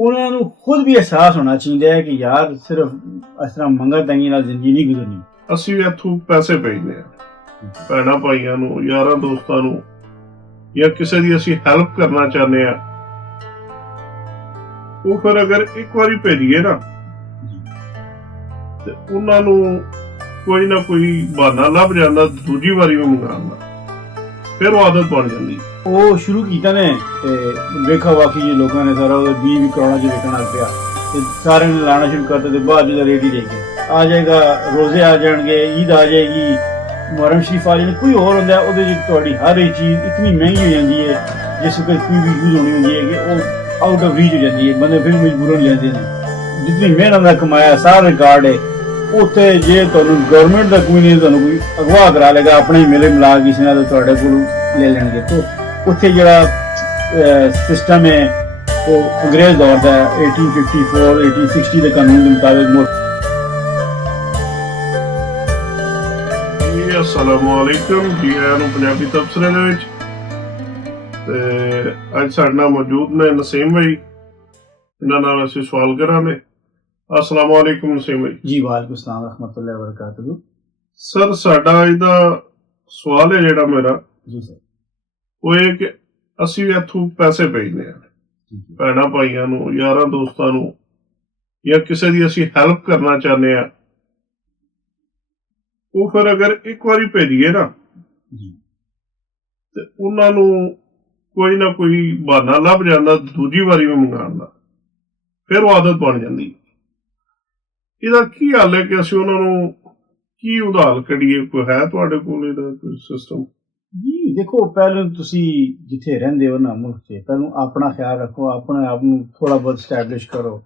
ਉਹਨਾਂ ਨੂੰ ਖੁਦ ਵੀ ਅਹਿਸਾਸ ਹੋਣਾ ਚਾਹੀਦਾ ਹੈ ਕਿ ਯਾਰ ਸਿਰਫ ਇਸ ਤਰ੍ਹਾਂ ਮੰਗਣ ਤੰਗੀ ਨਾਲ ਜ਼ਿੰਦਗੀ ਨਹੀਂ ਗੁਜ਼ਰਨੀ। ਅਸੀਂ ਵੀ ਇੱਥੋਂ ਪੈਸੇ ਭੇਜਦੇ ਆ ਭੈਣਾਂ ਭਾਈਆਂ ਨੂੰ, ਯਾਰਾਂ ਦੋਸਤਾਂ ਨੂੰ, ਜਾਂ ਕਿਸੇ ਦੀ ਅਸੀਂ ਹੈਲਪ ਕਰਨਾ ਚਾਹੁੰਦੇ ਆ, ਉਹ ਫਿਰ ਅਗਰ ਇੱਕ ਵਾਰੀ ਭੇਜੀਏ ਨਾ ਤੇ ਉਹਨਾਂ ਨੂੰ ਕੋਈ ਨਾ ਕੋਈ ਬਹਾਨਾ ਲੱਭ ਜਾਂਦਾ ਦੂਜੀ ਵਾਰੀ ਵੀ ਮੰਗਾਉਣ ਦਾ, ਫਿਰ ਉਹ ਆਦਤ ਬਣ ਜਾਂਦੀ। ਉਹ ਸ਼ੁਰੂ ਕੀਤਾ ਨੇ ਤੇ ਵੇਖਾ ਵਾਕੀ ਜੇ ਲੋਕਾਂ ਨੇ ਸਾਰਾ ਉਹਦੇ 20 ਕਰੋੜਾਂ 'ਚ ਵਿਕਣ ਲੱਗ ਪਿਆ ਤੇ ਸਾਰਿਆਂ ਨੇ ਲਾਣਾ ਸ਼ੁਰੂ ਕਰਤਾ ਤੇ ਬਾਅਦ ਜਿਹਦਾ ਰੇਟ ਹੀ ਦੇ ਕੇ ਆ ਜਾਏਗਾ, ਰੋਜ਼ੇ ਆ ਜਾਣਗੇ, ਈਦ ਆ ਜਾਏਗੀ, ਮੁਹਰਮ ਸ਼ਰੀਫ ਆ ਜਾਣੀ, ਕੋਈ ਹੋਰ ਹੁੰਦਾ ਉਹਦੇ 'ਚ ਤੁਹਾਡੀ ਹਰ ਇੱਕ ਚੀਜ਼ ਇਤਨੀ ਮਹਿੰਗੀ ਹੋ ਜਾਂਦੀ ਹੈ ਜਿਸ ਕੋਈ ਵੀ ਯੂਜ਼ ਹੋਣੀ ਹੁੰਦੀ ਹੈ ਕਿ ਉਹ ਆਊਟ ਆਫ ਰੀਚ ਹੋ ਜਾਂਦੀ ਹੈ, ਬੰਦੇ ਫਿਰ ਮਜਬੂਰਨ ਲੈਂਦੇ ਨੇ। ਜਿਤਨੀ ਮਿਹਨਤ ਦਾ ਕਮਾਇਆ ਸਾਰਾ ਰਿਕਾਰਡ ਹੈ ਉੱਥੇ, ਜੇ ਤੁਹਾਨੂੰ ਗਵਰਨਮੈਂਟ ਦਾ ਕੋਈ ਨਹੀਂ ਤੁਹਾਨੂੰ ਕੋਈ ਅਗਵਾ ਕਰਾ ਲੇਗਾ ਆਪਣੇ ਹੀ ਮੇਲੇ ਮਿਲਾ ਕਿਸੇ ਨਾਲ ਤੁਹਾਡੇ ਕੋਲ ਲੈ ਲੈਣਗੇ। ਤਾਂ ਉੱਥੇ ਜਿਹੜਾ ਸਿਸਟਮ ਹੈ ਉਹ ਅੰਗਰੇਜ਼ ਦੌਰ ਦਾ 1854 1860 ਦੇ ਕਾਨੂੰਨ ਦੇ ਮੁਤਾਬਿਕ। अस्सलामु अलैकुम जी आया ਨੂੰ ਪੰਜਾਬੀ ਤਬਸਰੇ ਦੇ ਵਿੱਚ। ਤੇ ਅੱਜ ਸਾਡੇ ਨਾਲ ਮੌਜੂਦ ਨੇ ਨਸੀਮ ਭਾਈ, ਇਹਨਾਂ ਨਾਲ ਅਸੀਂ ਸਵਾਲ ਕਰਾਂਗੇ। अस्सलामु अलैकुम नसीम भाई। जी वालेकुम अस्सलाम रहमतुल्लाहि व बरकातहू। सर साडा ਇਹਦਾ ਸਵਾਲ ਹੈ ਜਿਹੜਾ ਮੇਰਾ जी सर, ਉਹ ਇਹ ਕਿ ਅਸੀਂ ਵੀ ਇੱਥੋਂ ਪੈਸੇ ਭੇਜਦੇ ਆ ਭੈਣਾਂ ਭਾਈਆਂ ਨੂੰ, ਯਾਰਾਂ ਦੋਸਤਾਂ ਨੂੰ, ਜਾਂ ਕਿਸੇ ਦੀ ਅਸੀਂ ਹੈਲਪ ਕਰਨਾ ਚਾਹੁੰਦੇ ਆ, ਉਹ ਫਿਰ ਅਗਰ ਇੱਕ ਵਾਰੀ ਭੇਜੀਏ ਨਾ ਤੇ ਉਹਨਾਂ ਨੂੰ ਕੋਈ ਨਾ ਕੋਈ ਬਹਾਨਾ ਲੱਭ ਜਾਂਦਾ ਦੂਜੀ ਵਾਰੀ ਵੀ ਮੰਗਾਉਣ ਦਾ, ਫਿਰ ਉਹ ਆਦਤ ਬਣ ਜਾਂਦੀ। ਇਹਦਾ ਕੀ ਹੱਲ ਹੈ ਕਿ ਅਸੀਂ ਉਹਨਾਂ ਨੂੰ ਕੀ ਉਧਾਰ ਕੱਢੀਏ? ਕੋਈ ਹੈ ਤੁਹਾਡੇ ਕੋਲ ਇਹਦਾ ਕੋਈ ਸਿਸਟਮ? ਜੀ ਦੇਖੋ, ਪਹਿਲਾਂ ਤੁਸੀਂ ਜਿੱਥੇ ਰਹਿੰਦੇ ਹੋ ਨਾ ਮੁਲਕ 'ਚ, ਪਹਿਲਾਂ ਆਪਣਾ ਖਿਆਲ ਰੱਖੋ, ਆਪਣੇ ਆਪ ਨੂੰ ਥੋੜਾ ਬਹੁਤ ਸਟੈਬਲਿਸ਼ ਕਰੋ।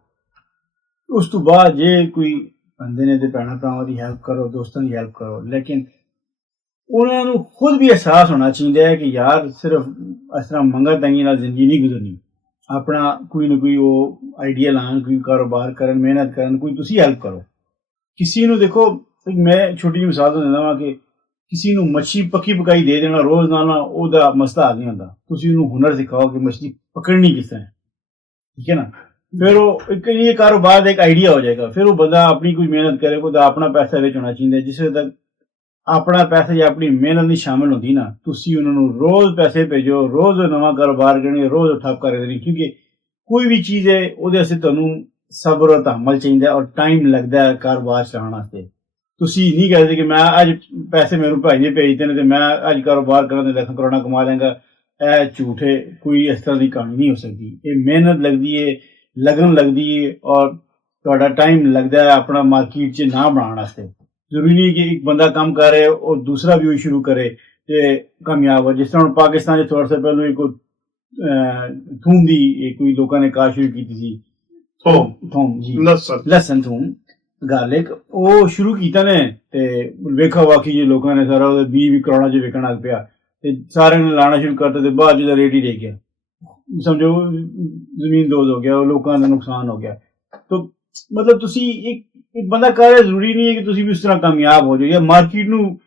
ਉਸ ਤੋਂ ਬਾਅਦ ਜੇ ਕੋਈ ਬੰਦੇ ਨੇ ਤੇ ਭੈਣਾਂ ਭਰਾਵਾਂ ਦੀ ਹੈਲਪ ਕਰੋ, ਦੋਸਤਾਂ ਦੀ ਹੈਲਪ ਕਰੋ, ਲੇਕਿਨ ਉਹਨਾਂ ਨੂੰ ਖੁਦ ਵੀ ਅਹਿਸਾਸ ਹੋਣਾ ਚਾਹੀਦਾ ਹੈ ਕਿ ਯਾਰ ਸਿਰਫ ਇਸ ਤਰ੍ਹਾਂ ਮੰਗਣ ਤੰਗੀ ਨਾਲ ਜ਼ਿੰਦਗੀ ਨਹੀਂ ਗੁਜ਼ਰਨੀ। ਆਪਣਾ ਕੋਈ ਨਾ ਕੋਈ ਉਹ ਆਈਡੀਆ ਲਾਉਣ, ਕੋਈ ਕਾਰੋਬਾਰ ਕਰਨ, ਮਿਹਨਤ ਕਰਨ, ਕੋਈ ਤੁਸੀਂ ਹੈਲਪ ਕਰੋ ਕਿਸੇ ਨੂੰ। ਦੇਖੋ ਮੈਂ ਛੋਟੀ ਜਿਹੀ ਮਿਸਾਲ ਦਿੰਦਾ ਵਾਂ ਕਿ ਕਿਸੇ ਨੂੰ ਮੱਛੀ ਪੱਕੀ ਪਕਾਈ ਦੇ ਦੇਣਾ ਰੋਜ਼ ਨਾਲ ਨਾ ਉਹਦਾ ਮਸਲਾ ਹੱਲ ਨਹੀਂ ਹੁੰਦਾ। ਤੁਸੀਂ ਉਹਨੂੰ ਹੁਨਰ ਸਿਖਾਓ ਕਿ ਮੱਛੀ ਪਕੜਨੀ ਕਿਸ ਤਰ੍ਹਾਂ, ਠੀਕ ਹੈ ਨਾ। ਫਿਰ ਉਹ ਇੱਕ ਇਹ ਕਾਰੋਬਾਰ ਦਾ ਇੱਕ ਆਈਡੀਆ ਹੋ ਜਾਏਗਾ। ਫਿਰ ਉਹ ਬੰਦਾ ਆਪਣੀ ਕੋਈ ਮਿਹਨਤ ਕਰੇ, ਉਹਦਾ ਆਪਣਾ ਪੈਸਾ ਵਿੱਚ ਹੋਣਾ ਚਾਹੀਦਾ। ਜਿਸ ਵੇਲੇ ਤੱਕ ਆਪਣਾ ਪੈਸਾ ਜਾਂ ਆਪਣੀ ਮਿਹਨਤ ਨਹੀਂ ਸ਼ਾਮਿਲ ਹੁੰਦੀ ਨਾ, ਤੁਸੀਂ ਉਹਨਾਂ ਨੂੰ ਰੋਜ਼ ਪੈਸੇ ਭੇਜੋ, ਰੋਜ਼ ਨਵਾਂ ਕਾਰੋਬਾਰ ਕਰਨੀ, ਰੋਜ਼ ਠੱਪ ਕਰ ਦੇਣੀ। ਕਿਉਂਕਿ ਕੋਈ ਵੀ ਚੀਜ਼ ਹੈ ਉਹਦੇ ਵਾਸਤੇ ਤੁਹਾਨੂੰ ਸਬਰ ਅਤੇ ਤਹਮਲ ਚਾਹੀਦਾ ਔਰ ਟਾਈਮ ਲੱਗਦਾ ਹੈ ਕਾਰੋਬਾਰ ਚਲਾਉਣ ਵਾਸਤੇ। ਤੁਸੀਂ ਨਹੀਂ ਕਹਿੰਦੇ ਕਿ ਮੈਂ ਅੱਜ ਪੈਸੇ ਮੇਰੇ ਭਾਈ ਨੇ ਭੇਜਦੇ ਨੇ ਤੇ ਮੈਂ ਅੱਜ ਕਾਰੋਬਾਰ ਕਰਨ ਦੇ ਲੱਖਾਂ ਕਰੋੜਾਂ ਕਮਾ ਲਾਂਗਾ। ਇਹ ਝੂਠ ਹੈ, ਕੋਈ ਇਸ ਤਰ੍ਹਾਂ ਦੀ ਕਹਾਣੀ ਨਹੀਂ ਹੋ ਸਕਦੀ। ਇਹ ਮਿਹਨਤ ਲੱਗਦੀ ਹੈ, ਲਗਨ ਲੱਗਦੀ ਹੈ ਔਰ ਤੁਹਾਡਾ ਟਾਈਮ ਲੱਗਦਾ ਹੈ ਆਪਣਾ ਮਾਰਕੀਟ 'ਚ ਨਾ ਬਣਾਉਣ ਵਾਸਤੇ। ਜ਼ਰੂਰੀ ਨਹੀਂ ਕਿ ਇੱਕ ਬੰਦਾ ਕੰਮ ਕਰ ਰਿਹਾ ਔਰ ਦੂਸਰਾ ਵੀ ਉਹ ਸ਼ੁਰੂ ਕਰੇ ਤੇ ਕਾਮਯਾਬ ਹੋ। ਜਿਸ ਤਰ੍ਹਾਂ ਹੁਣ ਪਾਕਿਸਤਾਨ 'ਚ ਥੋੜ੍ਹਾ ਸਾ ਪਹਿਲਾਂ ਇੱਕ ਥੂਮ ਦੀ ਕੋਈ ਲੋਕਾਂ ਨੇ ਕਾਰ ਸ਼ੁਰੂ ਕੀਤੀ ਸੀ, ਥੂਮ ਜੀ, ਲਸਣ ਥੂਮ ਗਾਰਲਿਕ, ਉਹ ਸ਼ੁਰੂ ਕੀਤਾ ਨੇ ਤੇ ਵੇਖਾ ਵਾਕੀ ਜੇ ਲੋਕਾਂ ਨੇ ਸਾਰਾ ਉਹਦੇ 20 ਕਰੋੜਾਂ 'ਚ ਵਿਕਣ ਲੱਗ ਪਿਆ ਤੇ ਸਾਰਿਆਂ ਨੇ ਲਾਣਾ ਸ਼ੁਰੂ ਕਰਤਾ ਤੇ ਬਾਅਦ ਜਿਹਦਾ ਰੇਟ ਹੀ ਦੇ ਗਿਆ, ਸਮਝੋ ਜ਼ਮੀਨ ਦੋਜ਼ ਹੋ ਗਿਆ, ਉਹ ਲੋਕਾਂ ਦਾ ਨੁਕਸਾਨ ਹੋ ਗਿਆ। ਤਾਂ ਮਤਲਬ ਤੁਸੀਂ ਇੱਕ ਬੰਦਾ ਕਰ ਰਿਹਾ, ਜ਼ਰੂਰੀ ਨਹੀਂ ਹੈ ਕਿ ਤੁਸੀਂ ਵੀ ਉਸ ਤਰ੍ਹਾਂ ਕਾਮਯਾਬ ਹੋ ਜਾਓ। ਜਾਂ ਮਾਰਕੀਟ ਨੂੰ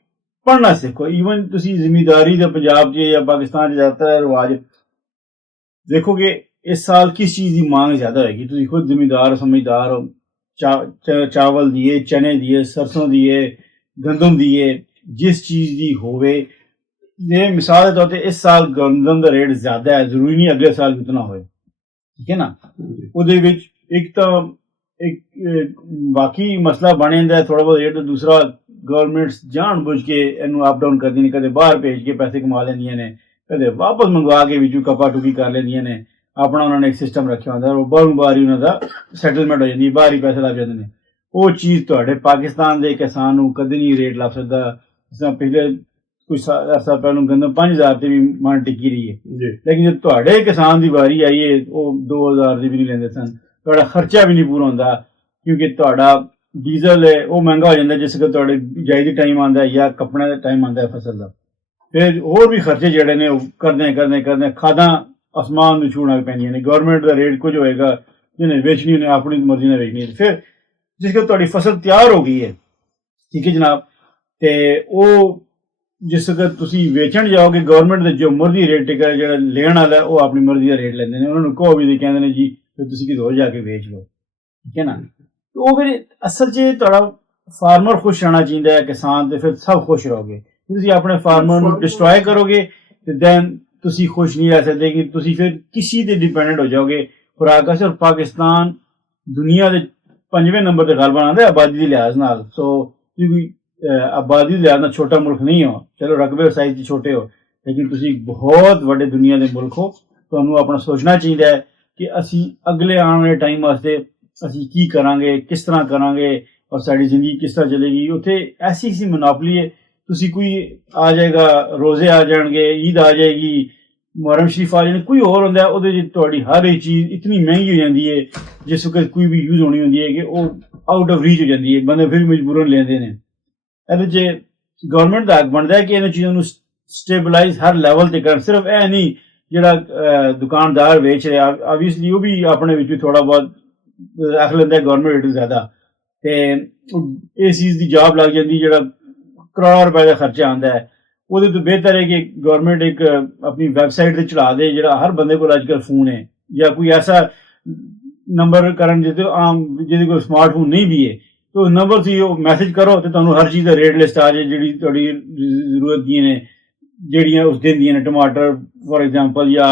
ਪੜ੍ਹਨਾ ਸਿੱਖੋ। ਈਵਨ ਤੁਸੀਂ ਜ਼ਿਮੀਦਾਰੀ ਦਾ ਪੰਜਾਬ 'ਚ ਜਾਂ ਪਾਕਿਸਤਾਨ 'ਚ ਜ਼ਿਆਦਾਤਰ ਰਿਵਾਜ ਦੇਖੋਗੇ ਇਸ ਸਾਲ ਕਿਸ ਚੀਜ਼ ਦੀ ਮੰਗ ਜ਼ਿਆਦਾ ਹੋਏਗੀ। ਤੁਸੀਂ ਖੁਦ ਜ਼ਿਮੀਦਾਰ ਸਮਝਦਾਰ ਹੋ, ਚਾਵਲ ਦੀਏ, ਚਨੇ ਦੀਏ, ਸਰਸੋਂ ਦੀਏ, ਗੰਦਮ ਦੀਏ, ਜਿਸ ਚੀਜ਼ ਦੀ ਹੋਵੇ। ਜੇ ਮਿਸਾਲ ਦੇ ਤੌਰ 'ਤੇ ਇਸ ਸਾਲ ਗੰਦਮ ਦਾ ਰੇਟ ਜ਼ਿਆਦਾ ਹੈ, ਜ਼ਰੂਰੀ ਨਹੀਂ ਅਗਲੇ ਸਾਲ ਵੀ ਉਤਨਾ ਹੋਏ, ਠੀਕ ਹੈ ਨਾ। ਉਹਦੇ ਵਿੱਚ ਇੱਕ ਤਾਂ ਇੱਕ ਬਾਕੀ ਮਸਲਾ ਬਣ ਜਾਂਦਾ ਥੋੜ੍ਹਾ ਬਹੁਤ ਰੇਟ, ਦੂਸਰਾ ਗਵਰਨਮੈਂਟਸ ਜਾਣ ਬੁੱਝ ਕੇ ਇਹਨੂੰ ਅਪ ਡਾਊਨ ਕਰਦੀਆਂ ਨੇ, ਕਦੇ ਬਾਹਰ ਭੇਜ ਕੇ ਪੈਸੇ ਕਮਾ ਲੈਂਦੀਆਂ ਨੇ, ਕਦੇ ਵਾਪਸ ਮੰਗਵਾ ਕੇ ਵਿੱਚੋਂ ਕਪਾ ਟੁਕੀ ਕਰ ਲੈਂਦੀਆਂ ਨੇ। ਆਪਣਾ ਉਹਨਾਂ ਨੇ ਇੱਕ ਸਿਸਟਮ ਰੱਖਿਆ ਹੁੰਦਾ, ਉਹ ਬਾਹਰੋਂ ਬਾਹਰ ਹੀ ਉਹਨਾਂ ਦਾ ਸੈਟਲਮੈਂਟ ਹੋ ਜਾਂਦੀ, ਬਾਹਰ ਹੀ ਪੈਸੇ ਲੱਗ ਜਾਂਦੇ ਨੇ। ਉਹ ਚੀਜ਼ ਤੁਹਾਡੇ ਪਾਕਿਸਤਾਨ ਦੇ ਕਿਸਾਨ ਨੂੰ ਕਦੇ ਨਹੀਂ ਰੇਟ ਲੱਭ ਸਕਦਾ। ਜਿਸ ਤਰ੍ਹਾਂ ਪਿਛਲੇ ਕੁਝ ਅਰਸਾ ਪਹਿਲਾਂ ਗੰਦਮ 5000 ਤੇ ਵੀ ਮੰਡ ਟਿੱਕੀ ਰਹੀ ਹੈ, ਲੇਕਿਨ ਜੇ ਤੁਹਾਡੇ ਕਿਸਾਨ ਦੀ ਵਾਰੀ ਆਈ ਹੈ ਉਹ 2000 ਦੀ ਵੀ ਨਹੀਂ ਲੈਂਦੇ ਸਨ। ਤੁਹਾਡਾ ਖਰਚਾ ਵੀ ਨਹੀਂ ਪੂਰਾ ਹੁੰਦਾ ਕਿਉਂਕਿ ਤੁਹਾਡਾ ਡੀਜ਼ਲ ਹੈ ਉਹ ਮਹਿੰਗਾ ਹੋ ਜਾਂਦਾ ਜਿਸ ਕਰਕੇ ਤੁਹਾਡੇ ਬਿਜਾਈ ਦਾ ਟਾਈਮ ਆਉਂਦਾ ਜਾਂ ਕੱਪੜਿਆਂ ਦਾ ਟਾਈਮ ਆਉਂਦਾ ਫਸਲ ਦਾ। ਫਿਰ ਹੋਰ ਵੀ ਖਰਚੇ ਜਿਹੜੇ ਨੇ ਉਹ ਕਰਦੇ ਖਾਦਾਂ ਅਸਮਾਨ ਨੂੰ ਛੂਹਣ ਲੱਗ ਪੈਂਦੀਆਂ ਨੇ। ਗਵਰਨਮੈਂਟ ਦਾ ਰੇਟ ਕੁਝ ਹੋਏਗਾ, ਜਿਹਨੇ ਵੇਚਣੀ ਉਹਨੇ ਆਪਣੀ ਮਰਜ਼ੀ ਨਾਲ ਵੇਚਣੀ। ਫਿਰ ਜਿਸ ਕਰਕੇ ਤੁਹਾਡੀ ਫਸਲ ਤਿਆਰ ਹੋ ਗਈ ਹੈ, ਠੀਕ ਹੈ ਜਨਾਬ, ਤੇ ਉਹ ਜਿਸ ਵਕਤ ਤੁਸੀਂ ਵੇਚਣ ਜਾਓਗੇ ਗਵਰਨਮੈਂਟ ਦੇ ਜੋ ਮਰਜ਼ੀ ਰੇਟ ਟਿਕਾ, ਜਿਹੜਾ ਲੈਣ ਵਾਲਾ ਉਹ ਆਪਣੀ ਮਰਜ਼ੀ ਦਾ ਰੇਟ ਲੈਂਦੇ ਨੇ। ਉਹਨਾਂ ਨੂੰ ਕਹੋ ਵੀ ਕਹਿੰਦੇ ਨੇ ਜੀ ਫਿਰ ਤੁਸੀਂ ਕਿਤੇ ਹੋਰ ਜਾ ਕੇ ਵੇਚ ਲਓ, ਠੀਕ ਹੈ ਨਾ। ਉਹ ਫਿਰ ਅਸਲ 'ਚ ਤੁਹਾਡਾ ਫਾਰਮਰ ਖੁਸ਼ ਰਹਿਣਾ ਚਾਹੀਦਾ ਹੈ, ਕਿਸਾਨ, ਤੇ ਫਿਰ ਸਭ ਖੁਸ਼ ਰਹੋਗੇ। ਤੁਸੀਂ ਆਪਣੇ ਫਾਰਮਰ ਨੂੰ ਡਿਸਟਰੋਏ ਕਰੋਗੇ ਤੇ ਦੈਨ ਤੁਸੀਂ ਖੁਸ਼ ਨਹੀਂ ਰਹਿ ਸਕਦੇ, ਕਿ ਤੁਸੀਂ ਫਿਰ ਕਿਸੇ ਤੇ ਡਿਪੈਂਡੈਂਟ ਹੋ ਜਾਓਗੇ ਖੁਰਾਕ ਵਾਸਤੇ। ਔਰ ਪਾਕਿਸਤਾਨ ਦੁਨੀਆ ਦੇ 5ਵੇਂ ਨੰਬਰ ਤੇ ਗੱਲ ਬਣਾਉਂਦਾ ਆਬਾਦੀ ਦੇ ਲਿਹਾਜ਼ ਨਾਲ। ਸੋ ਕਿਉਂਕਿ ਆਬਾਦੀ ਦੇ ਲਿਹਾਜ਼ ਨਾਲ ਛੋਟਾ ਮੁਲਕ ਨਹੀਂ ਹੋ, ਚਲੋ ਰਕਬੇ ਸਾਈਜ਼ 'ਚ ਛੋਟੇ ਹੋ, ਲੇਕਿਨ ਤੁਸੀਂ ਬਹੁਤ ਵੱਡੇ ਦੁਨੀਆ ਦੇ ਮੁਲਕ ਹੋ। ਤੁਹਾਨੂੰ ਆਪਣਾ ਸੋਚਣਾ ਚਾਹੀਦਾ ਹੈ ਕਿ ਅਸੀਂ ਅਗਲੇ ਆਉਣ ਵਾਲੇ ਟਾਈਮ ਵਾਸਤੇ ਅਸੀਂ ਕੀ ਕਰਾਂਗੇ, ਕਿਸ ਤਰ੍ਹਾਂ ਕਰਾਂਗੇ, ਔਰ ਸਾਡੀ ਜ਼ਿੰਦਗੀ ਕਿਸ ਤਰ੍ਹਾਂ ਚੱਲੇਗੀ। ਉੱਥੇ ਐਸੀ ਮੋਨੋਪਲੀ ਹੈ, ਤੁਸੀਂ ਕੋਈ ਆ ਜਾਏਗਾ, ਰੋਜ਼ੇ ਆ ਜਾਣਗੇ, ਈਦ ਆ ਜਾਏਗੀ, ਮੁਹਰਮ ਸ਼ਰੀਫ ਆ ਜਾਣੀ, ਕੋਈ ਹੋਰ ਹੁੰਦਾ ਉਹਦੇ 'ਚ ਤੁਹਾਡੀ ਹਰ ਇੱਕ ਚੀਜ਼ ਇਤਨੀ ਮਹਿੰਗੀ ਹੋ ਜਾਂਦੀ ਹੈ, ਜਿਸ ਵਕਤ ਕੋਈ ਵੀ ਯੂਜ਼ ਹੋਣੀ ਹੁੰਦੀ ਹੈ ਕਿ ਉਹ ਆਊਟ ਆਫ ਰੀਚ ਹੋ ਜਾਂਦੀ ਹੈ, ਬੰਦੇ ਫਿਰ ਮਜਬੂਰਨ ਲੈਂਦੇ ਨੇ। ਇਹਦੇ 'ਚ ਗਵਰਨਮੈਂਟ ਦਾ ਹੱਕ ਬਣਦਾ ਹੈ ਕਿ ਇਹਨਾਂ ਚੀਜ਼ਾਂ ਨੂੰ ਸਟੇਬਲਾਈਜ਼ ਹਰ ਲੈਵਲ ਤੇ ਕਰਨ। ਸਿਰਫ ਇਹ ਨਹੀਂ ਜਿਹੜਾ ਦੁਕਾਨਦਾਰ ਵੇਚ ਰਿਹਾ, ਆਬਵੀਅਸਲੀ ਉਹ ਵੀ ਆਪਣੇ ਵਿੱਚ ਵੀ ਥੋੜਾ ਬਹੁਤ ਰੱਖ ਲੈਂਦਾ ਹੈ ਗਵਰਨਮੈਂਟ ਰੇਟ ਜ਼ਿਆਦਾ, ਤੇ ਇਸ ਚੀਜ਼ ਦੀ ਜੌਬ ਲੱਗ ਜਾਂਦੀ ਜਿਹੜਾ ਕਰੋੜਾਂ ਰੁਪਏ ਦਾ ਖਰਚਾ ਆਉਂਦਾ ਹੈ। ਉਹਦੇ ਤੋਂ ਬਿਹਤਰ ਹੈ ਕਿ ਗਵਰਨਮੈਂਟ ਇੱਕ ਆਪਣੀ ਵੈਬਸਾਈਟ ਤੇ ਚੜਾ ਦੇ, ਜਿਹੜਾ ਹਰ ਬੰਦੇ ਕੋਲ ਅੱਜ ਕੱਲ੍ਹ ਫੋਨ ਹੈ, ਜਾਂ ਕੋਈ ਐਸਾ ਨੰਬਰ ਕਰਨ ਜਿਹਦੇ ਕੋਲ ਸਮਾਰਟਫੋਨ ਨਹੀਂ ਵੀ ਹੈ, तो नंबर से वो मैसेज करो तो तुहानू हर चीज़ का रेट लिस्ट आ जाए जी थोड़ी जरूरत दी ने जड़ियाँ उस दिन दी ने टमाटर फॉर एग्जांपल या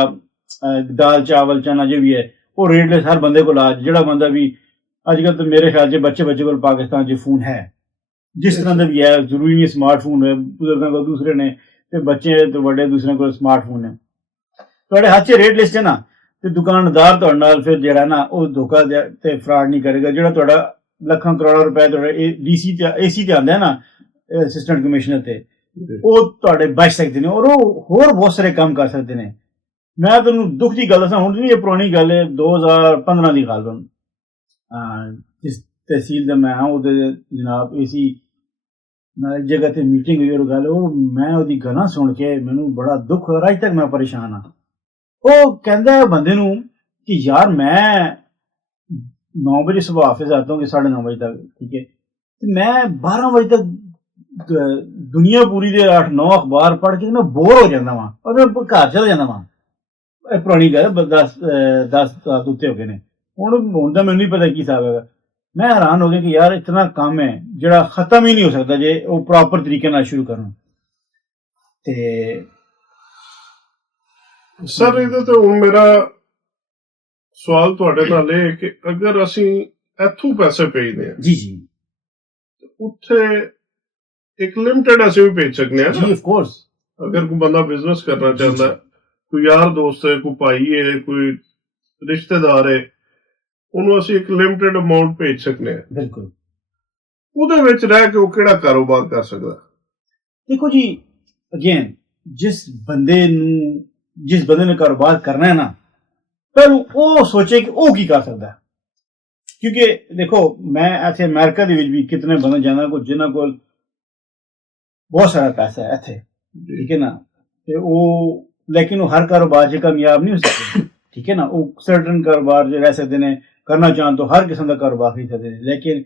दाल चावल चना जो भी है वो रेट लिस्ट हर बंदे को ला जो बंदा भी अजकल तो मेरे ख्याल से बच्चे को पाकिस्तान च फोन है जिस तरह का भी है जरूरी नहीं स्मार्टफोन है बुजुर्गों को दूसरे ने तो बच्चे तो बड़े दूसरे को स्मार्टफोन है थोड़े हाथ च रेट लिस्ट है ना तो दुकानदार तुहाडे नाल फिर जिहड़ा ना वो धोखा ते फ्रॉड नहीं करेगा जिहड़ा तुहाडा ਲੱਖਾਂ ਕਰੋੜਾਂ ਰੁਪਏ ਤੁਹਾਡੇ ਡੀਸੀ ਤੇ ਏਸੀ ਤੇ ਆਉਂਦਾ ਹੈ ਨਾ ਅਸਿਸਟੈਂਟ ਕਮਿਸ਼ਨਰ ਤੇ ਉਹ ਤੁਹਾਡੇ ਬਚ ਸਕਦੇ ਨੇ ਔਰ ਉਹ ਹੋਰ ਬਹੁਤ ਸਾਰੇ ਕੰਮ ਕਰ ਸਕਦੇ ਨੇ। ਮੈਂ ਤੁਹਾਨੂੰ ਦੁੱਖ ਦੀ ਗੱਲ ਦੱਸਾਂ ਹੁਣ ਨਹੀਂ ਇਹ ਪੁਰਾਣੀ ਗੱਲ ਹੈ 2015 ਦੀ ਗੱਲ ਜਿਸ ਤਹਿਸੀਲ ਦਾ ਮੈਂ ਹਾਂ ਉਹਦੇ ਜਨਾਬ ਏਸੀ ਨਾਲ ਜਗ੍ਹਾ ਤੇ ਮੀਟਿੰਗ ਹੋਈ ਔਰ ਗੱਲ ਉਹ ਮੈਂ ਉਹਦੀ ਗੱਲਾਂ ਸੁਣ ਕੇ ਮੈਨੂੰ ਬੜਾ ਦੁੱਖ ਹੋਇਆ ਅੱਜ ਤੱਕ ਮੈਂ ਪਰੇਸ਼ਾਨ ਹਾਂ। ਉਹ ਕਹਿੰਦਾ ਬੰਦੇ ਨੂੰ ਕਿ यार मैं 9 बजे सुबह ऑफिस आता हूँ कि 9:30 बजे तक ठीक है तो मैं 12 बजे तक दुनिया पूरी दे 8-9 अखबार पढ़ के मैं बोर हो जाता वहां और मैं घर चला जाता वहां पुरानी गल 10 साल उत्ते हो गए ने हुण तो मैनूं नहीं पता की हिसाब है। मैं हैरान हो गया कि यार इतना काम है जिहड़ा खत्म ही नहीं हो सकता जे वो प्रॉपर तरीके नाल शुरू करन ते सर इहदे ते हुण मेरा सवाल ਤੁਹਾਡੇ ਨਾਲ ਇਹ ਕਿ ਅਗਰ ਅਸੀਂ ਇੱਥੋਂ ਪੈਸੇ ਭੇਜਦੇ ਹਾਂ जी जी ਉੱਥੇ ਇੱਕ ਲਿਮਟਿਡ ਅਸੀਂ ਵੀ ਭੇਜ ਸਕਦੇ ਹਾਂ जी ऑफ कोर्स अगर कोई बंदा बिजनेस करना चाहता है कोई यार दोस्त है कोई भाई है कोई रिश्तेदार है ਉਹਨੂੰ ਅਸੀਂ ਇੱਕ ਲਿਮਟਿਡ ਅਮਾਉਂਟ ਭੇਜ ਸਕਦੇ ਹਾਂ बिल्कुल ਉਹਦੇ ਵਿੱਚ ਰਹਿ ਕੇ ਉਹ ਕਿਹੜਾ ਕਾਰੋਬਾਰ ਕਰ ਸਕਦਾ। देखो जी अगेन जिस बंदे ने कारोबार करना है ना पर वो सोचे कि वो की कर सकता है क्योंकि देखो मैं ऐसे अमेरिका दे विच भी कितने बंदे जाना को जिन्हां कोल बहुत सारा पैसा है इत्थे ठीक है ना ते वो लेकिन वो हर कारोबार च कामयाब नहीं हो सकते ठीक है ना वो सर्टन कारोबार च रह सकते हैं करना चाहन तो हर किस्म का कारोबार कर सकते हैं लेकिन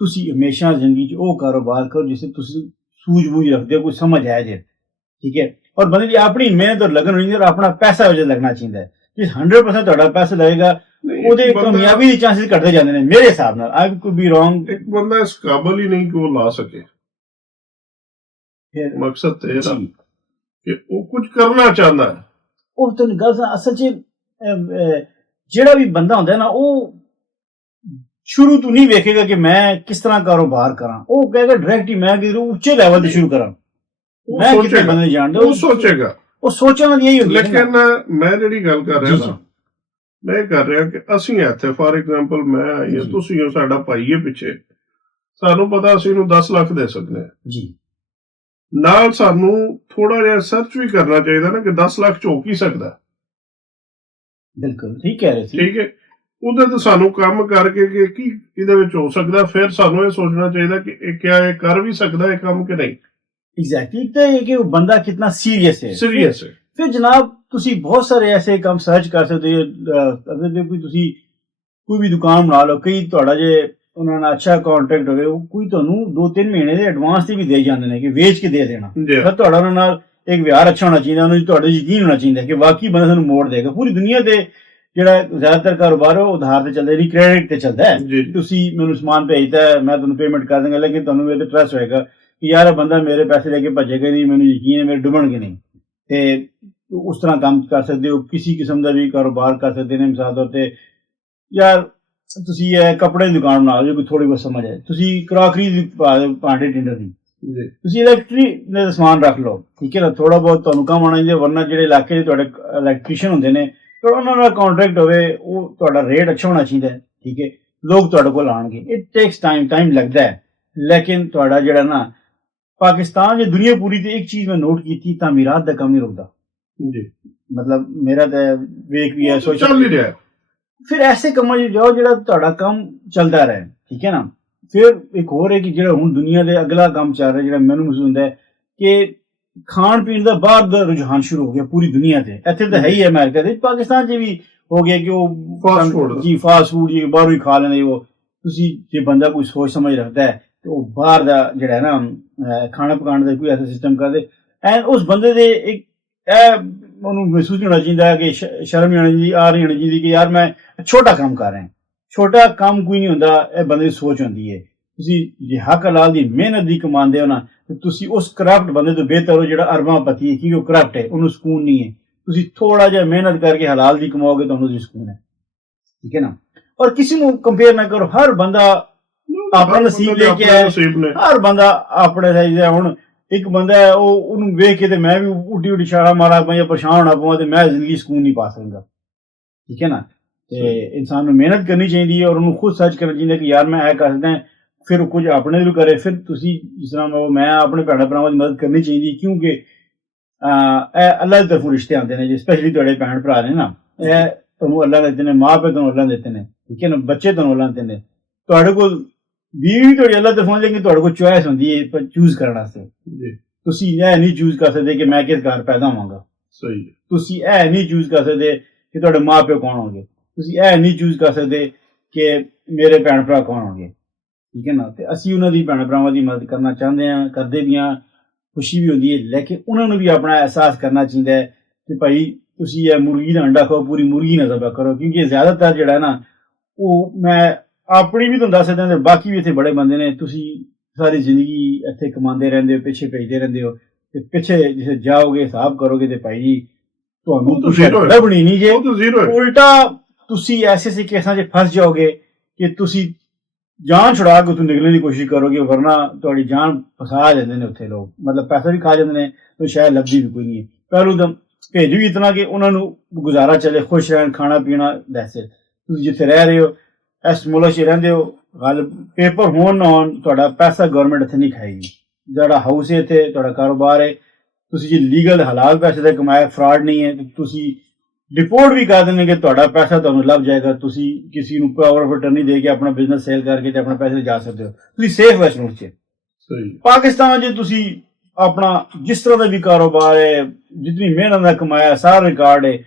तुसी हमेशा जिंदगी च वो कारोबार करो जिसे तुसी सूझबूझ रखते हो कोई समझ आए जे ठीक है और बंदे की अपनी मेहनत और लगन होनी और अपना पैसा वजह लगना चाहिए है जिस 100% ਤੁਹਾਡਾ ਪੈਸਾ लगेगा ਉਹਦੇ ਕਾਮਯਾਬੀ ਦੇ ਚਾਂਸਸ ਘਟਦੇ ਜਾਂਦੇ ਨੇ ਮੇਰੇ ਹਿਸਾਬ ਨਾਲ ਆਈ ਕੁਡ ਬੀ ਰੋਂਗ। ਇੱਕ ਬੰਦਾ ਇਸ ਕਾਬਲ ਹੀ ਨਹੀਂ ਕਿ ਉਹ ਲਾ ਸਕੇ ਫਿਰ ਮਕਸਦ ਤੇ ਇਹਦਾ ਕਿ ਉਹ ਕੁਝ ਕਰਨਾ ਚਾਹੁੰਦਾ ਹੈ ਉਹ ਤਾਂ ਗੱਲ ਅਸਲ 'ਚ ਜਿਹੜਾ ਵੀ ਬੰਦਾ ਹੁੰਦਾ ਨਾ ਉਹ ਸ਼ੁਰੂ ਤੋਂ ਨਹੀਂ ਵੇਖੇਗਾ ਕਿ ਮੈਂ ਕਿਸ ਤਰ੍ਹਾਂ ਕਾਰੋਬਾਰ ਕਰਾਂ ਉਹ ਕਹੇਗਾ ਡਾਇਰੈਕਟ ਹੀ ਮੈਂ ਕਿਧਰ ਉੱਚੇ ਲੈਵਲ ਤੇ ਸ਼ੁਰੂ ਕਰਾਂ ਮੈਂ ਕਿਤੇ ਬੰਦੇ ਜਾਣਦਾ ਉਹ ਸੋਚੇਗਾ ਉਹ ਸੋਚਣ ਦੀ ਇਹੀ ਹੁੰਦੀ ਲੇਕਿਨ ਮੈਂ ਜਿਹੜੀ ਗੱਲ ਕਰ ਰਿਹਾ ਨਾ ਮੈਂ ਕਰ ਰਿਹਾ ਕਿ ਅਸੀਂ ਇੱਥੇ ਫਾਰ ਐਗਜ਼ਾਮਪਲ ਮੈਂ ਆਈ ਤੁਸੀਂ ਹੋ ਸਾਡਾ ਭਾਈ ਹੈ ਪਿੱਛੇ ਸਾਨੂੰ ਪਤਾ ਅਸੀਂ ਇਹਨੂੰ 10 ਲੱਖ ਦੇ ਸਕਦੇ ਹਾਂ ਜੀ ਨਾਲ ਸਾਨੂੰ ਥੋੜਾ ਜਿਹਾ ਸਰਚ ਵੀ ਕਰਨਾ ਚਾਹੀਦਾ ਨਾ ਕਿ 10 ਲੱਖ ਚ ਹੋ ਕੀ ਸਕਦਾ। ਬਿਲਕੁਲ ਠੀਕ ਕਹਿ ਰਹੇ ਸੀ ਠੀਕ ਹੈ ਉਹਦੇ ਤੇ ਸਾਨੂੰ ਕੰਮ ਕਰਕੇ ਕਿ ਕੀ ਇਹਦੇ ਵਿੱਚ ਹੋ ਸਕਦਾ ਫਿਰ ਸਾਨੂੰ ਇਹ ਸੋਚਣਾ ਚਾਹੀਦਾ ਕਿ ਇਹ ਕਿਆ ਇਹ ਕਰ ਵੀ सकता है काम कि नहीं। एग्जैक्टली तो ये कि वो बंदा कितना सीरियस है फिर जनाब तुसी बहुत सारे ऐसे काम सर्च कर सकते हो अगर कोई भी दुकान बना लो कई थोड़ा जे उन्होंने अच्छा कॉन्ट्रैक्ट होवे कोई तुहानू 2-3 महीने दे एडवांस ते भी दे जांदे ने कि बेच के दे देना फिर थोड़ा उन्हां नाल एक व्यवहार अच्छा होना चाहिए उन्हें थोड़ा यकीन होना चाहिए कि वाकई बंदा सानू मोड़ देगा। पूरी दुनिया दे ਜਿਹੜਾ ਜ਼ਿਆਦਾਤਰ ਕਾਰੋਬਾਰ ਉਹ ਉਧਾਰ ਤੇ ਚੱਲਦਾ ਨਹੀਂ, ਕ੍ਰੈਡਿਟ ਤੇ ਚੱਲਦਾ ਹੈ। ਜੀ। ਤੁਸੀਂ ਮੈਨੂੰ ਸਮਾਨ ਭੇਜਦਾ ਹੈ, ਮੈਂ ਤੁਹਾਨੂੰ ਪੇਮੈਂਟ ਕਰ ਦਾਂਗਾ, ਲੇਕਿਨ ਤੁਹਾਨੂੰ ਮੇਰੇ ਤੇ ਟਰਸਟ ਹੋਏਗਾ ਕਿ ਯਾਰ ਇਹ ਬੰਦਾ ਮੇਰੇ ਪੈਸੇ ਲੈ ਕੇ ਭੱਜੇਗਾ ਨਹੀਂ, ਮੈਨੂੰ ਯਕੀਨ ਹੈ ਮੇਰੇ ਡੁੱਬਣਗੇ ਨਹੀਂ। ਤੇ ਉਸ ਤਰ੍ਹਾਂ ਕੰਮ ਕਰ ਸਕਦੇ ਹੋ, ਕਿਸੇ ਕਿਸਮ ਦਾ ਵੀ ਕਾਰੋਬਾਰ ਕਰ ਸਕਦੇ ਨੇ। ਮਿਸਾਲ ਤੌਰ ਤੇ ਯਾਰ ਤੁਸੀਂ ਇਹ ਕੱਪੜੇ ਦੀ ਦੁਕਾਨ ਬਣਾ ਲਓ, ਕੋਈ ਥੋੜੀ ਬਹੁਤ ਸਮਝ ਆਏ, ਤੁਸੀਂ ਕਰੋਕਰੀ ਦੀ ਭਾਂਡੇ ਟਿੰਡਰ ਦੀ, ਜੀ। ਤੁਸੀਂ ਇਲੈਕਟ੍ਰਿਕ ਦਾ ਸਮਾਨ ਰੱਖ ਲਓ, ਠੀਕ ਹੈ ਨਾ, ਥੋੜਾ ਬਹੁਤ ਤੁਹਾਨੂੰ ਕੰਮ ਆਉਣਾ ਚਾਹੀਦਾ। ਵਰਨਾ ਜਿਹੜੇ ਇਲਾਕੇ 'ਚ ਤੁਹਾਡੇ ਇਲੈਕਟ੍ਰੀਸ਼ੀਅਨ ਹੁੰਦੇ ਨੇ, ਉਹਨਾਂ ਨਾਲ ਕੰਟਰੈਕਟ ਹੋਵੇ, ਉਹ ਤੁਹਾਡਾ ਰੇਟ ਅੱਛਾ ਹੋਣਾ ਚਾਹੀਦਾ ਹੈ, ਠੀਕ ਹੈ, ਲੋਕ ਤੁਹਾਡੇ ਕੋਲ ਆਉਣਗੇ। ਇਟ ਟੇਕਸ ਟਾਈਮ ਲੱਗਦਾ ਹੈ, ਲੇਕਿਨ ਤੁਹਾਡਾ ਜਿਹੜਾ ਨਾ ਪਾਕਿਸਤਾਨ ਜੇ ਦੁਨੀਆ ਪੂਰੀ ਤੇ ਇੱਕ ਚੀਜ਼ ਮੈਂ ਨੋਟ ਕੀਤੀ, ਤਾਮੀਰਾਤ ਦਾ ਕੰਮ ਨਹੀਂ ਰੁਕਦਾ ਜੀ। ਮਤਲਬ ਮੇਰਾ ਤਾਂ ਵੇਖ ਵੀ ਹੈ, ਸੋਚ ਚੱਲ ਹੀ ਰਿਹਾ। ਫਿਰ ਐਸੇ ਕੰਮਾਂ 'ਚ ਜਾਓ ਜਿਹੜਾ ਤੁਹਾਡਾ ਕੰਮ ਚੱਲਦਾ ਰਹੇ, ਠੀਕ ਹੈ ਨਾ। ਫਿਰ ਇੱਕ ਹੋਰ ਹੈ ਕਿ ਜਿਹੜਾ ਹੁਣ ਦੁਨੀਆ ਦੇ ਅਗਲਾ ਕੰਮ ਚੱਲ ਰਿਹਾ, ਜਿਹੜਾ ਮੈਨੂੰ ਮਹਿਸੂਸ ਹੁੰਦਾ ਹੈ ਕਿ ਖਾਣ ਪੀਣ ਦਾ ਬਾਹਰ ਦਾ ਰੁਝਾਨ ਸ਼ੁਰੂ ਹੋ ਗਿਆ ਪੂਰੀ ਦੁਨੀਆ ਤੇ। ਇੱਥੇ ਤਾਂ ਹੈ ਹੀ ਹੈ, ਅਮਰੀਕਾ ਦੇ, ਪਾਕਿਸਤਾਨ 'ਚ ਵੀ ਹੋ ਗਿਆ ਕਿ ਉਹ ਫਾਸਟ ਫੂਡ ਜੀ ਫਾਸਟ ਫੂਡ ਜੀ ਬਾਹਰੋਂ ਹੀ ਖਾ ਲੈਂਦੇ। ਉਹ ਤੁਸੀਂ ਜੇ ਬੰਦਾ ਕੋਈ ਸੋਚ ਸਮਝ ਰੱਖਦਾ ਹੈ ਤੇ ਉਹ ਬਾਹਰ ਦਾ ਜਿਹੜਾ ਹੈ ਨਾ ਖਾਣਾ ਪਕਾਉਣ ਦਾ ਕੋਈ ਐਸਾ ਸਿਸਟਮ ਕਰਦੇ, ਐਂਡ ਉਸ ਬੰਦੇ ਦੇ ਇੱਕ ਇਹ ਉਹਨੂੰ ਮਹਿਸੂਸ ਹੋਣਾ ਚਾਹੀਦਾ ਹੈ ਕਿ ਸ਼ਰਮ ਨਹੀਂ ਆਉਣੀ ਚਾਹੀਦੀ, ਆ ਰਹੀ ਹੋਣੀ ਚਾਹੀਦੀ ਕਿ ਯਾਰ ਮੈਂ ਛੋਟਾ ਕੰਮ ਕਰ ਰਿਹਾ। ਛੋਟਾ ਕੰਮ ਕੋਈ ਨਹੀਂ ਹੁੰਦਾ, ਇਹ ਬੰਦੇ ਦੀ ਸੋਚ ਹੁੰਦੀ ਹੈ। ਤੁਸੀਂ ਜੇ ਹੱਕ ਹਲਾਲ ਦੀ ਮਿਹਨਤ ਦੀ ਕਮਾਉਂਦੇ ਹੋ ਨਾ, ਤੇ ਤੁਸੀਂ ਉਸ ਕਰਪਟ ਬੰਦੇ ਤੋਂ ਬਿਹਤਰ ਹੋ ਜਿਹੜਾ ਅਰਬਾਂ ਪਤੀ ਹੈ, ਕਿਉਂਕਿ ਉਹ ਕਰਪਟ ਹੈ, ਉਹਨੂੰ ਸਕੂਨ ਨਹੀਂ ਹੈ। ਤੁਸੀਂ ਥੋੜਾ ਜਿਹਾ ਮਿਹਨਤ ਕਰਕੇ ਹਲਾਲ ਦੀ ਕਮਾਓਗੇ, ਤੁਹਾਨੂੰ ਜੀ ਸਕੂਨ ਹੈ, ਠੀਕ ਹੈ ਨਾ। ਔਰ ਕਿਸੇ ਨੂੰ ਕੰਪੇਅਰ ਨਾ ਕਰੋ, ਹਰ ਬੰਦਾ ਆਪਣਾ ਨਸੀਬ ਲੈ ਕੇ ਆਇਆ, ਹਰ ਬੰਦਾ ਆਪਣੇ ਸਾਈਜ਼ ਦਾ। ਹੁਣ ਇੱਕ ਬੰਦਾ ਹੈ, ਉਹਨੂੰ ਵੇਖ ਕੇ ਤੇ ਮੈਂ ਵੀ ਉੱਡੀ ਉੱਡੀ ਛਾਲਾ ਮਾਰਾ ਪਾਂ ਜਾਂ ਪਰੇਸ਼ਾਨ ਹੋਣਾ ਪਵਾਂ, ਤੇ ਮੈਂ ਜ਼ਿੰਦਗੀ ਸਕੂਨ ਨਹੀਂ ਪਾ ਸਕਦਾ, ਠੀਕ ਹੈ ਨਾ। ਤੇ ਇਨਸਾਨ ਨੂੰ ਮਿਹਨਤ ਕਰਨੀ ਚਾਹੀਦੀ ਹੈ, ਔਰ ਉਹਨੂੰ ਖੁਦ ਸਰਚ ਕਰਨਾ ਚਾਹੀਦਾ ਕਿ ਯਾਰ ਮੈਂ ਇਹ ਕਰ ਸਕਦਾ, ਫਿਰ ਕੁਝ ਆਪਣੇ ਲਈ ਕਰੇ। ਫਿਰ ਤੁਸੀਂ ਜਿਸ ਤਰ੍ਹਾਂ ਮੈਂ ਆਪਣੇ ਭੈਣਾਂ ਭਰਾਵਾਂ ਦੀ ਮਦਦ ਕਰਨੀ ਚਾਹੀਦੀ, ਕਿਉਂਕਿ ਇਹ ਅੱਲਾਹ ਦੀ ਤਰਫੋਂ ਰਿਸ਼ਤੇ ਆਉਂਦੇ ਨੇ, ਜੇ ਸਪੈਸ਼ਲੀ ਤੁਹਾਡੇ ਭੈਣ ਭਰਾ ਨੇ ਨਾ, ਇਹ ਤੁਹਾਨੂੰ ਅੱਲਾਹ ਦਿੱਤੇ ਨੇ, ਮਾਂ ਪਿਓ ਤੁਹਾਨੂੰ ਅੱਲਾਹ ਦਿੱਤੇ ਨੇ, ਠੀਕ ਹੈ ਨਾ, ਬੱਚੇ ਤੁਹਾਨੂੰ ਅੱਲਾਹ ਦਿੱਤੇ ਨੇ। ਤੁਹਾਡੇ ਕੋਲ ਬੀਵੀ ਤੁਹਾਡੀ ਅੱਲਾਹ ਤਰਫੋਂ, ਲੇਕਿਨ ਤੁਹਾਡੇ ਕੋਲ ਚੁਆਇਸ ਹੁੰਦੀ ਹੈ ਪਰ ਚੂਜ਼ ਕਰਨ ਵਾਸਤੇ। ਤੁਸੀਂ ਇਹ ਨਹੀਂ ਚੂਜ਼ ਕਰ ਸਕਦੇ ਕਿ ਮੈਂ ਕਿਸ ਘਰ ਪੈਦਾ ਹੋਵਾਂਗਾ, ਸਹੀ। ਤੁਸੀਂ ਇਹ ਨਹੀਂ ਚੂਜ਼ ਕਰ ਸਕਦੇ ਕਿ ਤੁਹਾਡੇ ਮਾਂ ਪਿਓ ਕੌਣ ਹੋਣਗੇ, ਤੁਸੀਂ ਇਹ ਨਹੀਂ ਚੂਜ਼ ਕਰ ਸਕਦੇ ਕਿ ਮੇਰੇ ਭੈਣ ਭਰਾ ਕੌਣ ਹੋਣਗੇ, ਠੀਕ ਹੈ ਨਾ। ਤੇ ਅਸੀਂ ਉਹਨਾਂ ਦੀ ਭੈਣ ਭਰਾਵਾਂ ਦੀ ਮਦਦ ਕਰਨਾ ਚਾਹੁੰਦੇ ਹਾਂ, ਕਰਦੇ ਵੀ ਹਾਂ, ਖੁਸ਼ੀ ਵੀ ਹੁੰਦੀ ਹੈ, ਲੇਕਿਨ ਉਹਨਾਂ ਨੂੰ ਵੀ ਆਪਣਾ ਅਹਿਸਾਸ ਕਰਨਾ ਚਾਹੀਦਾ ਹੈ ਕਿ ਭਾਈ ਤੁਸੀਂ ਇਹ ਮੁਰਗੀ ਦਾ ਅੰਡਾ ਖਾਓ, ਪੂਰੀ ਮੁਰਗੀ ਨਾ ਜ਼ਬਾ ਕਰੋ। ਕਿਉਂਕਿ ਜ਼ਿਆਦਾਤਰ ਜਿਹੜਾ ਨਾ, ਉਹ ਮੈਂ ਆਪਣੀ ਵੀ ਤੁਹਾਨੂੰ ਦੱਸ ਸਕਦਾ, ਤੇ ਬਾਕੀ ਵੀ ਇੱਥੇ ਬੜੇ ਬੰਦੇ ਨੇ, ਤੁਸੀਂ ਸਾਰੀ ਜ਼ਿੰਦਗੀ ਇੱਥੇ ਕਮਾਉਂਦੇ ਰਹਿੰਦੇ ਹੋ, ਪਿੱਛੇ ਭੇਜਦੇ ਰਹਿੰਦੇ ਹੋ, ਤੇ ਪਿੱਛੇ ਜਿਸੇ ਜਾਓਗੇ ਹਿਸਾਬ ਕਰੋਗੇ ਤੇ ਭਾਈ ਜੀ ਤੁਹਾਨੂੰ ਲੱਭਣੀ ਨਹੀਂ ਜੇ। ਉਲਟਾ ਤੁਸੀਂ ਐਸੇ ਕੇਸਾਂ 'ਚ ਫਸ ਜਾਓਗੇ ਕਿ ਤੁਸੀਂ ਜਾਨ ਛੁਡਾ ਕੇ ਉੱਥੋਂ ਨਿਕਲਣ ਦੀ ਕੋਸ਼ਿਸ਼ ਕਰੋਗੇ, ਵਰਨਾ ਤੁਹਾਡੀ ਜਾਨ ਫਸਾ ਜਾਂਦੇ ਨੇ ਉੱਥੇ ਲੋਕ, ਮਤਲਬ ਪੈਸਾ ਵੀ ਖਾ ਜਾਂਦੇ ਨੇ, ਤੇ ਸ਼ਾਇਦ ਲੱਭਦੀ ਵੀ ਕੋਈ ਨਹੀਂ ਹੈ। ਪਹਿਲੂ ਤਾਂ ਭੇਜੋ ਵੀ ਇਤਨਾ ਕਿ ਉਹਨਾਂ ਨੂੰ ਗੁਜ਼ਾਰਾ ਚੱਲੇ, ਖੁਸ਼ ਰਹਿਣ, ਖਾਣਾ ਪੀਣਾ ਦੱਸੇ। ਤੁਸੀਂ ਜਿੱਥੇ ਰਹਿ ਰਹੇ ਹੋ, ਇਸ ਮੁਲਕ 'ਚ ਰਹਿੰਦੇ ਹੋ, ਗੱਲ ਪੇਪਰ ਹੋਣ ਨਾ ਹੋਣ, ਤੁਹਾਡਾ ਪੈਸਾ ਗਵਰਨਮੈਂਟ ਇੱਥੇ ਨਹੀਂ ਖਾਏਗੀ। ਜਿਹੜਾ ਹਾਊਸ ਹੈ ਇੱਥੇ, ਤੁਹਾਡਾ ਕਾਰੋਬਾਰ ਹੈ, ਤੁਸੀਂ ਜੇ ਲੀਗਲ ਹਲਾਲ ਪੈਸੇ ਦਾ ਕਮਾਇਆ, ਫਰਾਡ ਨਹੀਂ ਹੈ, ਤੁਸੀਂ ਰਿਪੋਰਟ ਵੀ ਕਰ ਦਿੰਦੇ ਕਿ ਤੁਹਾਡਾ ਪੈਸਾ ਤੁਹਾਨੂੰ ਲੱਭ ਜਾਏਗਾ। ਤੁਸੀਂ ਕਿਸੇ ਨੂੰ ਪਾਵਰ ਆਫ ਅਟਰਨੀ ਦੇ ਕੇ ਆਪਣਾ ਬਿਜ਼ਨਸ ਸੇਲ ਕਰਕੇ ਤੇ ਆਪਣਾ ਪੈਸੇ ਜਾ ਸਕਦੇ ਹੋ, ਤੁਸੀਂ ਸੇਫ ਵੈਸਟ ਮੁਲਕ 'ਚ। ਪਾਕਿਸਤਾਨ 'ਚ ਤੁਸੀਂ ਆਪਣਾ ਜਿਸ ਤਰ੍ਹਾਂ ਦਾ ਵੀ ਕਾਰੋਬਾਰ ਹੈ, ਜਿਤਨੀ ਮਿਹਨਤ ਦਾ ਕਮਾਇਆ, ਸਾਰਾ ਰਿਕਾਰਡ ਹੈ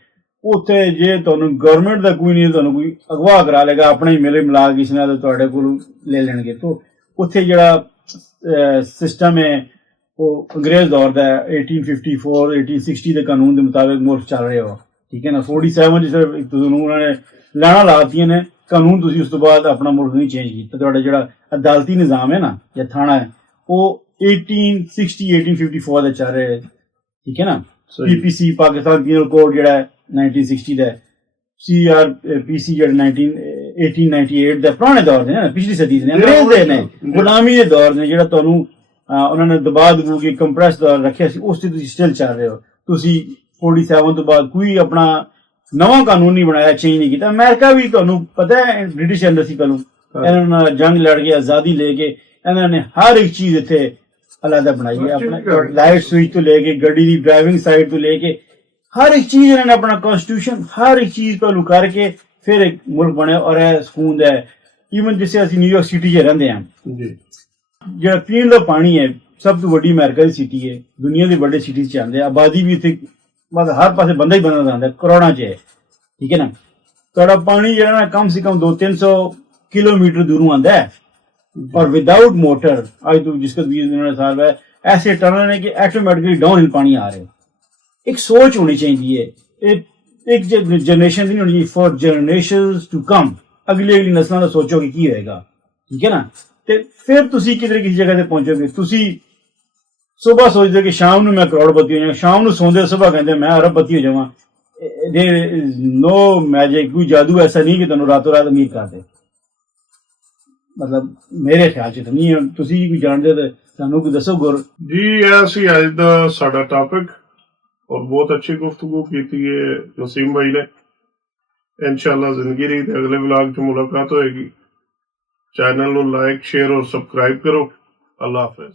ਉੱਥੇ। ਜੇ ਤੁਹਾਨੂੰ ਗਵਰਨਮੈਂਟ ਦਾ ਕੋਈ ਨਹੀਂ, ਤੁਹਾਨੂੰ ਕੋਈ ਅਗਵਾ ਕਰਾ ਲੇਗਾ, ਆਪਣੇ ਹੀ ਮੇਲੇ ਮਿਲਾ ਕਿਸੇ ਨਾਲ, ਤੁਹਾਡੇ ਕੋਲ ਲੈ ਲੈਣਗੇ। ਤੋਂ ਉੱਥੇ ਜਿਹੜਾ ਸਿਸਟਮ ਹੈ ਉਹ ਅੰਗਰੇਜ਼ ਦੌਰ ਦਾ 1854 1860 ਦੇ ਕਾਨੂੰਨ ਦੇ ਮੁਤਾਬਿਕ ਮੁਲਕ ਚੱਲ ਰਿਹਾ ਹੋ, ਠੀਕ ਹੈ ਨਾ। 47 'ਚ ਸਿਰਫ ਕਾਨੂੰਨ ਉਹਨਾਂ ਨੇ ਲਾਣਾ ਲਾਤੀਆਂ ਨੇ ਕਾਨੂੰਨ, ਤੁਸੀਂ ਉਸ ਤੋਂ ਬਾਅਦ ਆਪਣਾ ਮੁਲਕ ਨਹੀਂ ਚੇਂਜ ਕੀਤਾ। ਤੁਹਾਡਾ ਜਿਹੜਾ ਅਦਾਲਤੀ ਨਿਜ਼ਾਮ ਹੈ ਨਾ ਜਾਂ ਥਾਣਾ ਹੈ, ਉਹ 1860 1854 ਦਾ ਚੱਲ ਰਿਹਾ ਹੈ, ਠੀਕ ਹੈ ਨਾ। PPC ਪਾਕਿਸਤਾਨ ਪੀਨਲ ਕੋਡ ਜਿਹੜਾ 1960 ਦਾ, CRPC ਜਿਹੜਾ 1898 ਦਾ, ਪੁਰਾਣੇ ਦੌਰ ਦੇ ਨੇ, ਪਿਛਲੀ ਸਦੀ ਦੇ ਅੰਗਰੇਜ਼ ਦੇ ਨੇ, ਗੁਲਾਮੀ ਦੇ ਦੌਰ ਨੇ, ਜਿਹੜਾ ਤੁਹਾਨੂੰ ਉਹਨਾਂ ਨੇ ਦਬਾ ਦਬੂ ਕੇ ਕੰਪਰੈਸ ਦੌਰ ਰੱਖਿਆ ਸੀ, ਉਸ ਤੇ ਤੁਸੀਂ ਸਟਿਲ ਚੱਲ ਰਹੇ ਹੋ। ਤੁਸੀਂ 47 ਤੋਂ ਬਾਅਦ ਕੋਈ ਆਪਣਾ ਨਵਾਂ ਕਾਨੂੰਨ ਨਹੀਂ ਬਣਾਇਆ, ਚੇਂਜ ਨਹੀਂ ਕੀਤਾ। ਅਮਰੀਕਾ ਵੀ ਤੁਹਾਨੂੰ ਪਤਾ ਹੈ ਬ੍ਰਿਟਿਸ਼ ਅੰਦਰ ਸੀ ਪਹਿਲੋਂ, ਇਹਨਾਂ ਨਾਲ ਜੰਗ ਲੜ ਕੇ ਆਜ਼ਾਦੀ ਲੈ ਕੇ ਇਹਨਾਂ ਨੇ ਹਰ ਇੱਕ ਚੀਜ਼ ਇੱਥੇ ਅਲੱਗਾ ਬਣਾਈ ਹੈ। ਆਪਣਾ ਲਾਈਟ ਸਵਿਚ ਤੋਂ ਲੈ ਕੇ ਗੱਡੀ ਦੀ ਡਰਾਈਵਿੰਗ ਸਾਈਡ ਤੋਂ ਲੈ ਕੇ ਹਰ ਇੱਕ ਚੀਜ਼ ਇਹਨਾਂ ਨੇ ਆਪਣਾ ਕਨਸਟੀਟਿਊਸ਼ਨ ਹਰ ਇੱਕ ਚੀਜ਼ ਪਹਿਲੂ ਕਰਕੇ ਫਿਰ ਇੱਕ ਮੁਲਕ ਬਣਿਆ। ਔਰ ਇਹ ਸਕੂਨ ਦਾ ਹੈ। ਈਵਨ ਜਿਸੇ ਅਸੀਂ ਨਿਊਯਾਰਕ ਸਿਟੀ 'ਚ ਰਹਿੰਦੇ ਹਾਂ, ਜਿਹੜਾ ਪੀਣ ਦਾ ਪਾਣੀ ਹੈ ਸਭ ਤੋਂ ਵੱਡੀ ਅਮਰੀਕਾ ਦੀ ਸਿਟੀ ਹੈ, ਦੁਨੀਆ ਦੀ ਵੱਡੇ ਸਿਟੀ 'ਚ ਆਉਂਦੇ, ਆਬਾਦੀ ਵੀ ਇੱਥੇ ਬਸ ਹਰ ਪਾਸੇ ਬੰਦਾ ਹੀ ਬੰਦਾ ਜਾਂਦਾ, ਕਰੋੜਾਂ 'ਚ ਹੈ, ਠੀਕ ਹੈ ਨਾ। ਤੁਹਾਡਾ ਪਾਣੀ ਜਿਹੜਾ ਨਾ ਕਮ ਸੇ ਕਮ 200-300 किलोमीटर दूरों आंदा है और विदाउट मोटर आज तो जिसका 20 साल है ऐसे टनल है कि ऑटोमेटिकली डाउन हिल पानी आ रहे। एक सोच होनी चाहिए, ਇੱਕ ਜਨਰੇਸ਼ਨ ਦੀ ਨਹੀਂ ਹੋਣੀ, ਫॉर ਜਨਰੇशंस ਟੂ ਕਮ, ਅਗਲੀ ਨਸਲਾਂ ਦਾ ਸੋਚੋ ਕਿ ਕੀ ਹੋਏਗਾ, ਠੀਕ ਹੈ ਨਾ। ਤੇ ਫਿਰ ਤੁਸੀਂ ਕਿਧਰੇ ਕਿਸੇ ਜਗ੍ਹਾ ਤੇ ਪਹੁੰਚੋਗੇ। ਤੁਸੀਂ ਸਵੇਰ ਸੋਚਦੇ ਕਿ ਸ਼ਾਮ ਨੂੰ ਮੈਂ ਕਰੋੜਪਤੀ ਹੋ ਜਾਵਾਂ, ਸ਼ਾਮ ਨੂੰ ਸੌਂਦੇ ਸਵੇਰ ਕਹਿੰਦੇ ਮੈਂ ਅਰਬਪਤੀ ਹੋ ਜਾਵਾਂ। देयर इज नो मैजिक, कोई जादू ऐसा नहीं कि तुहानू रातों रात अमीर कर दे। मतलब मेरे ख्याल च तो नहीं है, तुसी कोई जानदे ते सानू कोई दसो गुर जी। ऐसी अज दा साडा टॉपिक और बहुत अच्छी गुफ्तगू की है नसीम भाई ने। इंशाल्लाह जिंदगी रही तो अगले व्लॉग च मुलाकात होएगी। चैनल नू लाइक शेयर और सब्सक्राइब करो। अल्लाह हाफिज।